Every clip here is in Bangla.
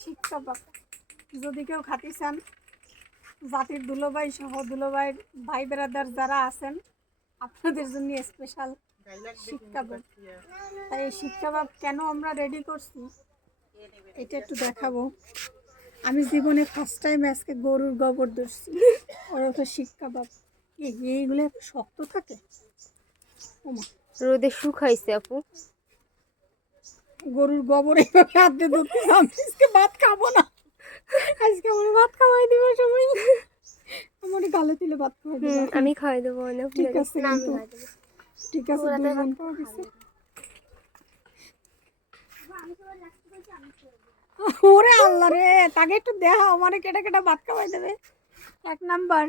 শিক কাবাব যদি কেউ খাতে চান, জাতির দুলোভাই সহ দুলোভাইয়ের ভাই বেরাদার যারা আছেন আপনাদের জন্য স্পেশাল শিক কাবাব। তাই এই শিক কাবাব কেন আমরা রেডি করছি এটা একটু দেখাবো। আমি জীবনে ফার্স্ট টাইম আজকে গরুর গোবর ধরছি, ওরা তো শিক কাবাব। এইগুলো এত শক্ত থাকে। ওমা, রোদে শুকাইছে আপু। গরুর গোবর এইভাবে হাত দিয়ে ধরতে আমি আজকে ভাত খাবো না। আজকে আমার ভাত খাওয়াই দিব সবাই। আমার গালে তুলে ভাত খাওয়াই দেবো। আমি খাওয়াই দেবো। ঠিক আছে কিন্তু ঠিক আছে, দুইজন পাওয়া গেছে। ওরে আল্লাহ রে, তাকে একটু দেখাও আমারে কেটে কেটে ভাত খাওয়াই দেবে। এক নাম্বার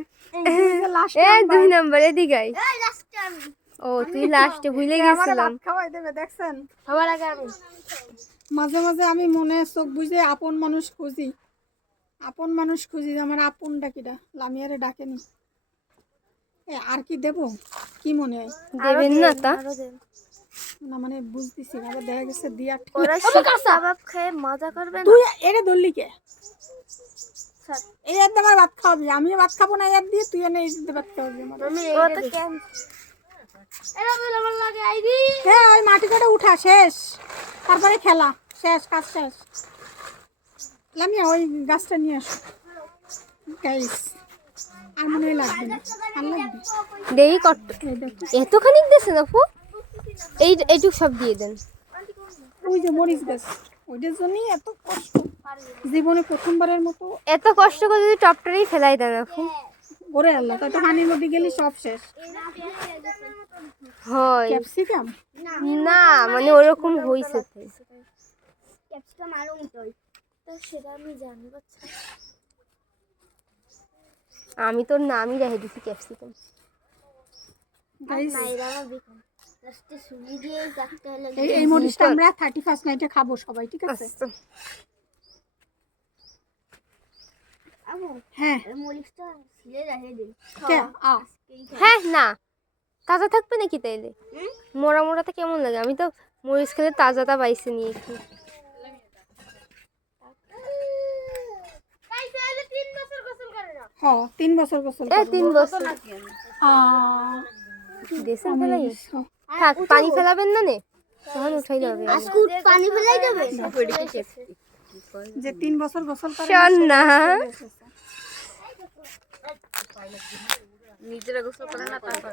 দুই নাম্বার এদিকে ও তুই লাস্টে ভুলে গেছিলাম। খাওয়াই দেবে দেখছেন। আমার আগে আমি মাঝে মাঝে আমি মনে চোখ বুঝে আপন মানুষ খুঁজি, আপন মানুষ খুঁজি। আমার আপন ডাকিটা লামিয়ারে ডাকেনি। আর কি দেব কি মনে হয় দেবেন না তা না, মানে বুঝতেছি না, দেখা গেছে দিয়া কাবাব খেয়ে মজা করবেন। তুই এরে ধরলি কে? এই আমার ভাত খাওয়াবি, আমি ভাত খাবো না এর দিয়ে, তুই এনে এই দিতে ভাত খাওয়াবি। হ্যাঁ ওই মাটি কাটা উঠা শেষ, তারপরে খেলা শেষ, কাজ শেষ। লামিয়া ওই গাছটা নিয়ে আসো গাইস। আর মনে হয় লাগবে না, আর লাগবে দেই কত এতখানি দিয়েছেন আপু। এইটুক সব দিয়ে দেন। ওই যে মরিচ গাছ, ওইটার জন্যই এত কষ্ট। জীবনে প্রথমবারের মতো এত কষ্ট করে যদি টপটারেই ফেলাই দেন আপু। ওরে আল্লাহ, তাই তো পানির মধ্যে গেলি সব শেষ। হয় ক্যাপসিকাম না, মানে ওরকম হইছে। ক্যাপসিকাম আরো উঠোই তো সেটা আমি জানি। আমি তোর নামই রেখে দিছি ক্যাপসিকাম। এই মরিচটা আমরা 31st নাইটে খাবো সবাই, ঠিক আছে? হ্যাঁ হ্যাঁ না তাজা থাকবে নাকি তাইলে? মোড়া মোড়াতে কেমন লাগে? আমি তো মরিচ খেলে তাজাটা পাইছি নিয়ে একটু। হ্যাঁ 3 বছর গোসল 3 বছর থাক। পানি ফেলাবেন না নে, তখন উঠাই যাবে। পানি ফেলাই দেবে যে 3 বছর গোসল করে না নিজেরা গোসল করে না, তারপর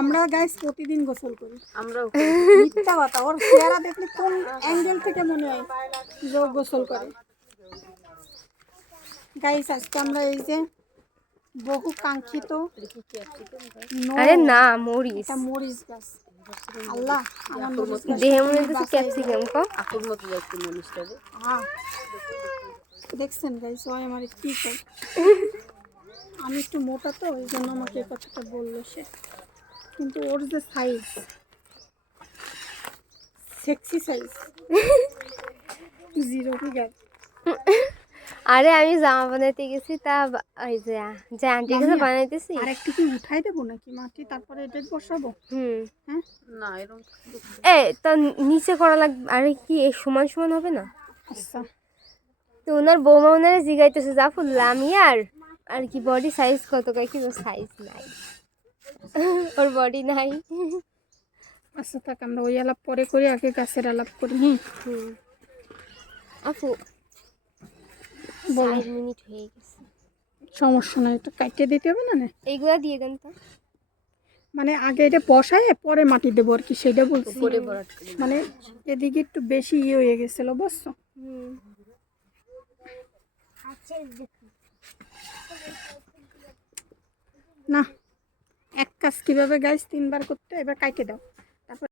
আমরা গাইস প্রতিদিন গোসল করি। আমরাও মিথ্যা কথা, ওর চেহারা দেখলে কোন অ্যাঙ্গেল থেকে মনে হয় যে ও গোসল করে। গাইস আজকে আমরা এই যে বহু কাঙ্ক্ষিত, আরে না মরিচ, এটা মরিচ গাছ। আল্লাহ আমার মরিচ গাছ দেহে মনে হচ্ছে ক্যাপসিকাম কো আপুর মতো দেখতে মানুষটা রে। দেখছেন গাইস ও আমার কি করে। আমি একটু মোটা তো ওই জন্য আমাকে এই কথাটা বললো সে, কিন্তু ওর যে size, sexy size, zero figure. আরে আমি জামা বানাইতে গেছি, তা ওই যে আন্টির কাছে বানাইতেছি। আর একটু কি উঠাই দেবো নাকি মাটি, তারপরে এটা বসাবো? হ্যাঁ না এরকম তো নিচে করা লাগবে। আরে কি সমান সমান হবে না? আচ্ছা তো ওনার বৌমা ওনারে জিগাইতেছে যা ফুললাম আমি আর কি বডি সাইজ কত, কয় কি ওর সাইজ নাই, ওর বডি নাই। আচ্ছা থাক, আমরা ওই আলাপ পরে করি, আগে গাছের আলাপ করি। আপু 5 মিনিট হয়ে গেছে। সমস্যা নাই, একটু কাটিয়ে দিতে হবে না? এইগুলা দিয়ে দেন তো। মানে আগে এটা বসায় পরে মাটি দেবো আর কি, সেটা বলছি। মানে এদিকে একটু বেশি হয়ে গেছিল বুঝছো। না এক কাজ কিভাবে গাইস 3 বার করতে, এবার কাটে দাও।